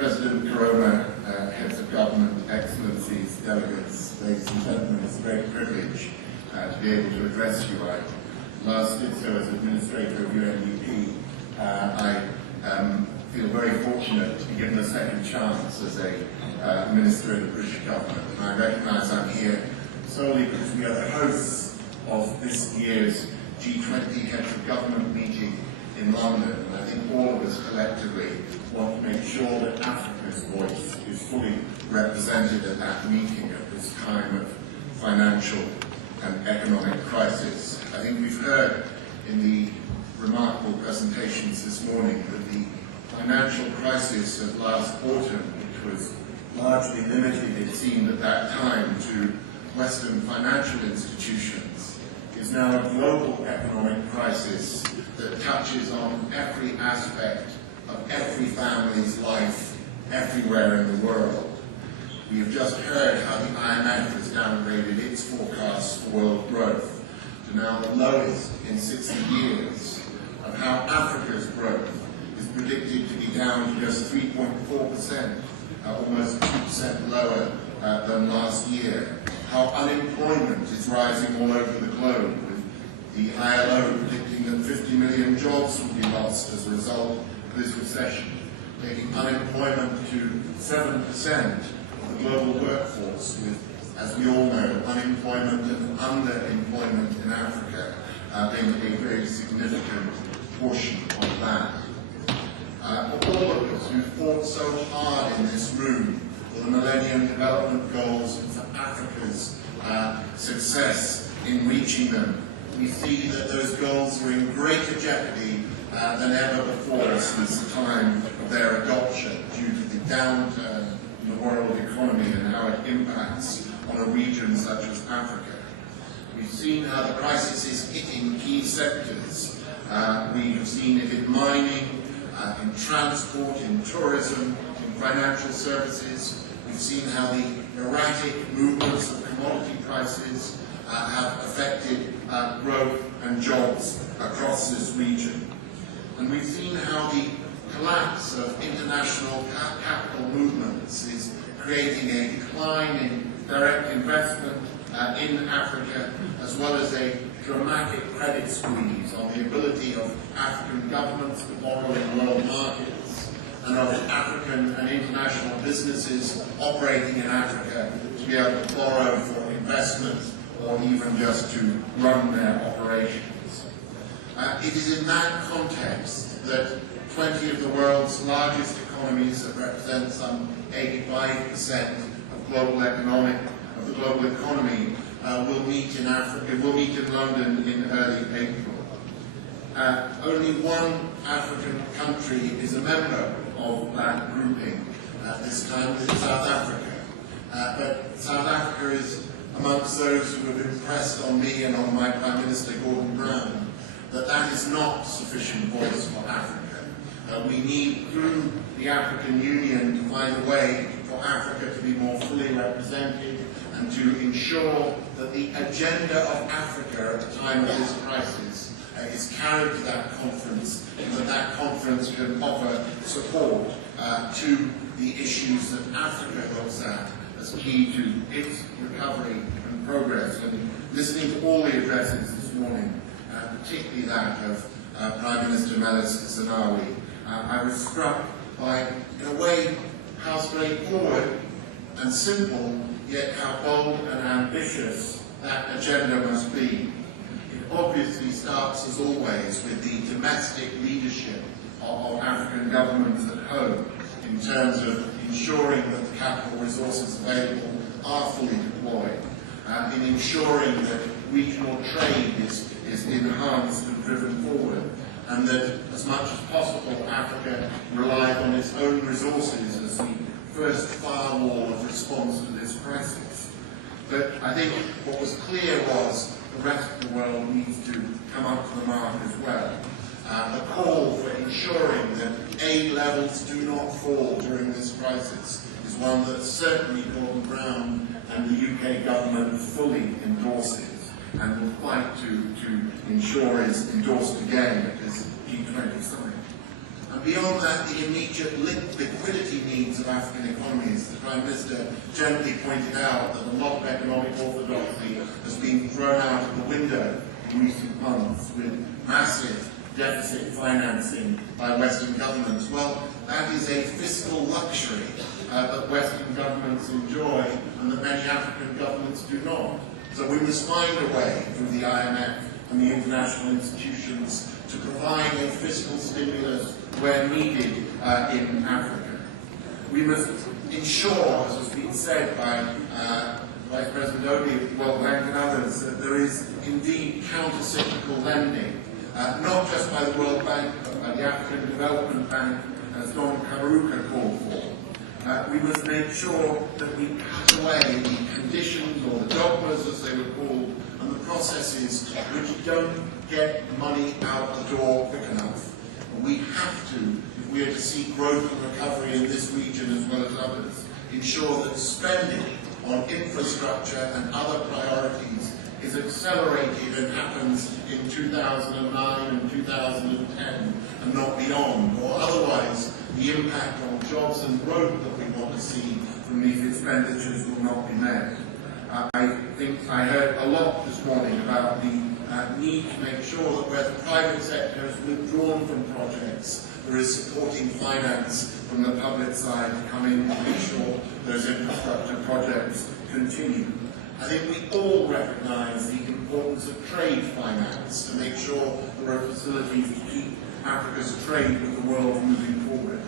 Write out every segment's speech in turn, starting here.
President Corona, heads of government, excellencies, delegates, ladies and gentlemen, it's a great privilege to be able to address you. I last did so as Administrator of UNDP. I feel very fortunate to be given a second chance as a Minister in the British government, and I recognise I'm here solely because we are the hosts of this year's G20 Heads of Government meeting in London, and I think all of us collectively want to make sure that Africa's voice is fully represented at that meeting at this time of financial and economic crisis. I think we've heard in the remarkable presentations this morning that the financial crisis of last autumn, which was largely limited, it seemed at that time, to Western financial institutions, is now a global economic crisis that touches on every aspect of every family's life everywhere in the world. We have just heard how the IMF has downgraded its forecast for world growth to now the lowest in 60 years, of how Africa's growth is predicted to be down to just 3.4%, almost 2% lower than last year, how unemployment is rising all over the globe, with the ILO predicting that 50 million jobs will be lost as a result of this recession, taking unemployment to 7% of the global workforce, with, as we all know, unemployment and underemployment in Africa being a very significant portion of that. All of us who fought so hard in this room for the Millennium Development Goals and for Africa's success in reaching them, we see that those goals are in greater jeopardy than ever before since the time of their adoption, due to the downturn in the world economy and how it impacts on a region such as Africa. We've seen how the crisis is hitting key sectors. We have seen it in mining, in transport, in tourism, in financial services. We've seen how the erratic movements of commodity prices have affected growth and jobs across this region. And we've seen how the collapse of international capital movements is creating a decline in direct investment in Africa, as well as a dramatic credit squeeze on the ability of African governments to borrow in world markets, and of African and international businesses operating in Africa to be able to borrow for investment or even just to run their operations. It is in that context that 20 of the world's largest economies that represent some 85% of the global economy will meet in Africa, will meet in London in early April. Only one African country is a member of that grouping this time, it's South Africa. But South Africa is amongst those who have impressed on me and on my Prime Minister Gordon Brown that is not sufficient voice for Africa. We need, through the African Union, to find a way for Africa to be more fully represented and to ensure that the agenda of Africa at the time of this crisis is carried to that conference, and that conference can offer support to the issues that Africa looks at as key to its recovery and progress. And listening to all the addresses this morning, particularly that of Prime Minister Malloch-Brown, I was struck by, in a way, how straightforward and simple, yet how bold and ambitious that agenda must be. It obviously starts, as always, with the domestic leadership of African governments at home, in terms of ensuring that the capital resources available are fully deployed, in ensuring that regional trade is enhanced and driven forward, and that as much as possible Africa relies on its own resources as the first firewall of response to this crisis. But I think what was clear was the rest of the world needs to come up to the mark as well. The call for ensuring that aid levels do not fall during this crisis is one that certainly Gordon Brown and the UK government fully endorses and will fight to ensure is endorsed again at this G20 summit. And beyond that, the immediate liquidity needs African economies. The Prime Minister gently pointed out that a lot of economic orthodoxy has been thrown out of the window in recent months with massive deficit financing by Western governments. Well, that is a fiscal luxury that Western governments enjoy and that many African governments do not. So we must find a way through the IMF and the international institutions to provide a fiscal stimulus where needed in Africa. We must ensure, as has been said by Vice President Obi of the World Bank and others, that there is indeed counter-cyclical lending, not just by the World Bank, but by the African Development Bank, as Don Karuka called for. We must make sure that we cut away the conditions, or the dogmas as they were called, and the processes which don't get money out the door quick enough. And we have to, if we are to see growth and recovery in this region as well as others, ensure that spending on infrastructure and other priorities is accelerated and happens in 2009 and 2010 and not beyond, or otherwise the impact on jobs and growth that we want to see from these expenditures will not be met. I think I heard a lot this morning about the need to make sure that where the private sector has withdrawn from projects, there is supporting finance from the public side to come in to make sure those infrastructure projects continue. I think we all recognise the importance of trade finance to make sure there are facilities to keep Africa's trade with the world moving forward.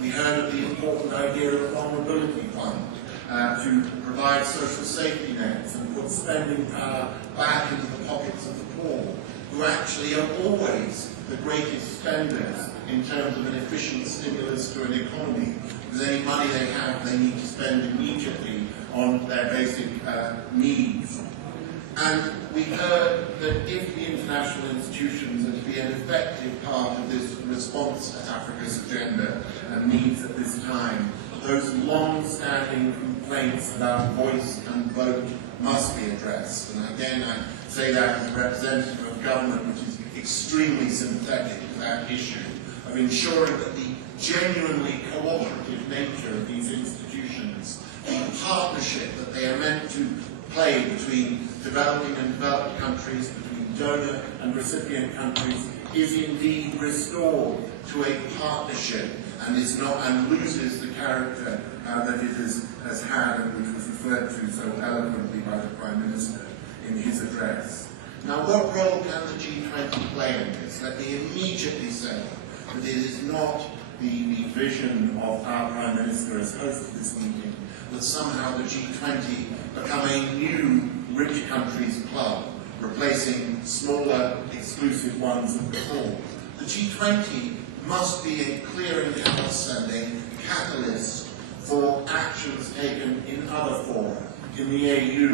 We heard of the important idea of a vulnerability fund to provide social safety nets and put spending power back into the pockets of the poor, who actually are always the greatest spenders in terms of an efficient stimulus to an economy, because any money they have they need to spend immediately on their basic needs. And we heard that if the international institutions are to be an effective part of this response to Africa's agenda and needs at this time, those long-standing complaints about voice and vote must be addressed. And again, I say that as a representative of government which is extremely sympathetic to that issue of ensuring that the genuinely cooperative nature of these institutions, the partnership that they are meant to play between developing and developed countries, between donor and recipient countries, is indeed restored to a partnership and is not, and loses the character that it has had and which was referred to so eloquently by the Prime Minister in his address. Now, what role can the G20 play in this? Let me immediately say that it is not the vision of our Prime Minister as host of this meeting that somehow the G20 become a new rich countries club, replacing smaller, exclusive ones of before. The G20 must be a clearinghouse and a catalyst for actions taken in other fora, in the AU,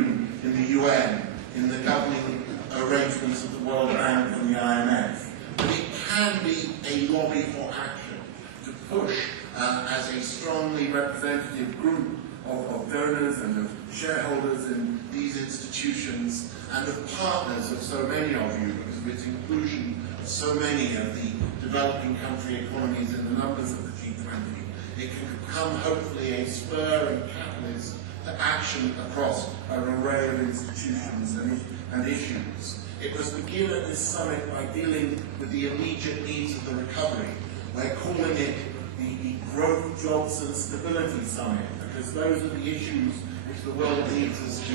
in the UN, in the governing arrangements of the World Bank and the IMF. But it can be a lobby for action, to push as a strongly representative group of donors and of shareholders in these institutions and of partners of so many of you, because of its inclusion of so many of the developing country economies in the numbers of the G20. It can become hopefully a spur and catalyst to action across an array of institutions and issues. It must begin at this summit by dealing with the immediate needs of the recovery. We're calling it the Growth, Jobs and Stability Summit, because those are the issues which the world needs us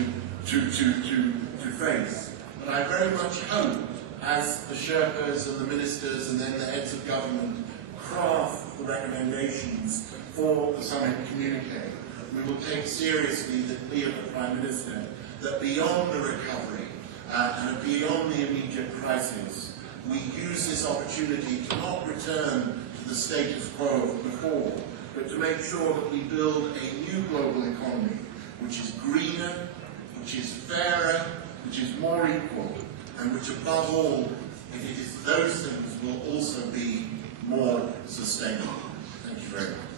to face. But I very much hope, as the Sherpas and the ministers and then the heads of government craft the recommendations for the summit communique, we will take seriously the plea of the Prime Minister that beyond the recovery and beyond the immediate crisis, we use this opportunity to not return to the status quo of before, but to make sure that we build a new global economy which is greener, which is fairer, which is more equal, and which above all, if it is those things, will also be more sustainable. Thank you very much.